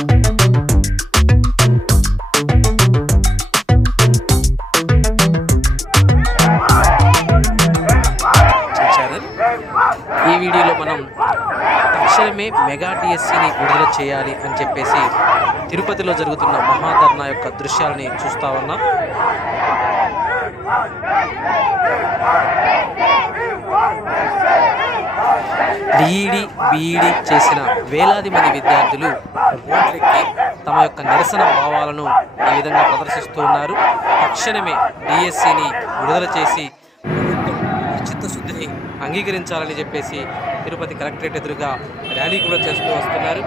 ఈ వీడియోలో మనం తక్షణమే మెగా డిఎస్సిని విడుదల చేయాలి అని చెప్పేసి తిరుపతిలో జరుగుతున్న మహాధర్నా యొక్క దృశ్యాలని చూస్తా ఉన్నాం. బిఈడి చేసిన వేలాది మంది విద్యార్థులు ఓట్లెక్కి తమ యొక్క నిరసన భావాలను ఈ విధంగా ప్రదర్శిస్తూ ఉన్నారు. తక్షణమే డిఎస్సిని విడుదల చేసి చిత్తశుద్ధిని అంగీకరించాలని చెప్పేసి తిరుపతి కలెక్టరేట్ ఎదురుగా ర్యాలీ కూడా చేస్తూ వస్తున్నారు.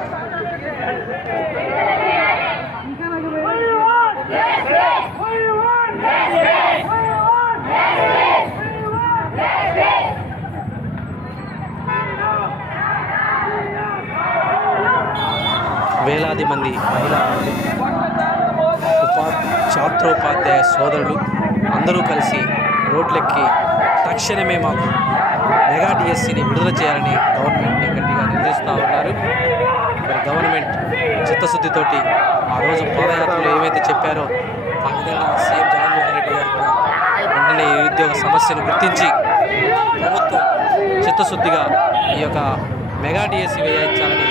వేలాది మంది మహిళా ఉపా ఛాత్రోపాధ్యాయ సోదరులు అందరూ కలిసి రోడ్లెక్కి తక్షణమే మాకు మెగా డిఎస్సిని విడుదల చేయాలని గవర్నమెంట్ని గట్టిగా నిర్దేశిస్తూ ఉన్నారు. మరి గవర్నమెంట్ చిత్తశుద్ధితోటి ఆ రోజు పాదయాత్రలో ఏమైతే చెప్పారో ఆ విధంగా సీఎం జగన్మోహన్ రెడ్డి గారు కూడా వెంటనే ఈ ఉద్యోగ సమస్యను గుర్తించి ప్రభుత్వం చిత్తశుద్ధిగా ఈ యొక్క మెగా డిఎస్సి వేయించాలని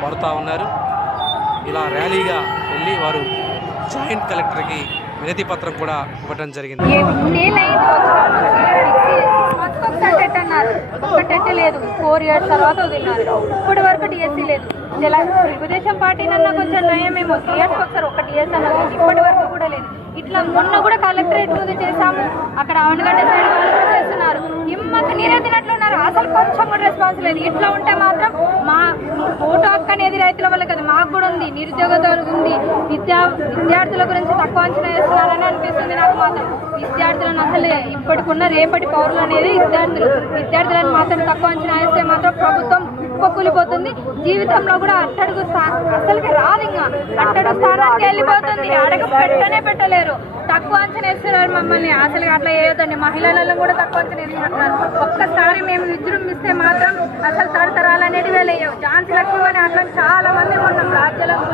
కోరుతా ఉన్నారు. ఇలా ర్యాలీగా వెళ్ళి వారు జాయింట్ కలెక్టర్కి వినతి పత్రం కూడా ఇవ్వడం జరిగింది ఒకసారి టెట్ అన్నారు లేదు ఫోర్ ఇయర్స్ తర్వాత వదిలినారు ఇప్పటి వరకు డిఎస్సీ లేదు తెలంగాణ తెలుగుదేశం పార్టీ నన్న కొంచెం నయమేమో త్రీ ఇయర్స్ ఒకసారి ఒక డిఎస్ అన్నారు ఇప్పటి వరకు కూడా లేదు ఇట్లా మొన్న కూడా కలెక్టరేట్ ముందు చేశాము అక్కడ అవనగడ్డ సైడ్ ఇమ్మకి నీరెత్తినట్లున్నారు అసలు కొంచెం కూడా రెస్పాన్స్ లేదు. ఇట్లా ఉంటే మాత్రం మా ఓటు హక్కు అనేది రైతుల వల్ల కదా. మాకు కూడా ఉంది. నిరుద్యోగత ఉంది. విద్యా విద్యార్థుల గురించి తక్కువ అంచనా వేస్తున్నారని అనిపిస్తుంది నాకు మాత్రం. విద్యార్థులను అసలు ఇప్పటికున్న రేపటి పౌరులు అనేది విద్యార్థులు విద్యార్థులను మాత్రం తక్కువ అంచనా వేస్తే మాత్రం ప్రభుత్వం కుప్పకూలిపోతుంది. జీవితంలో కూడా అట్టడుగు అసలుకి రాదు ఇంకా. అట్టడుగు స్థానానికి వెళ్ళిపోతుంది. అడగ పెట్టనే పెట్టలేరు. తక్కువ అంచనా వేస్తున్నారు మమ్మల్ని. అసలు అట్లా వేయొద్దండి మహిళలలో కూడా తక్కువ అంచనా వేస్తున్నారు ఒక్కసారి మేము విజృంభిస్తే మాత్రం అసలు తరతరాలు అనేటివి లేవు ఝాన్సీ లక్ష్మి అని అట్లా చాలా మంది ఉన్నాం రాజ్యాలకు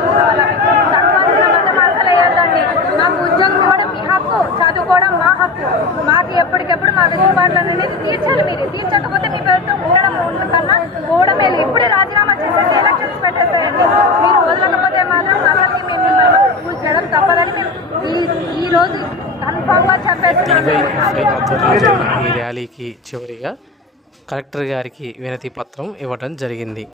తక్కువ అంచనా మాత్రం అసలు వేయొద్దండి. మాకు ఉద్యోగం ఇవ్వడం మీ హక్కు చదువుకోవడం మా హక్కు. మాకు ఎప్పటికెప్పుడు మా వెసులుబాట్లు అనేది తీర్చాలి మీరు. తీర్చకపోతే మీ పేరుతో ఉండడం ఉండడం కన్నా పోవడమే లేదు. ఇప్పుడే రాజీనామా చేసేసి ఎలక్షన్స్ పెట్టేసేయండి మీరు వదలకపోతే మాత్రం అసలు మేము మిమ్మల్ని కూర్చోడం తప్పదని మేము ఈ ఈ రోజు కన్ఫామ్ ఈ ర్యాలీకి చివరిగా కలెక్టర్ గారికి వినతి పత్రం ఇవ్వడం జరిగింది.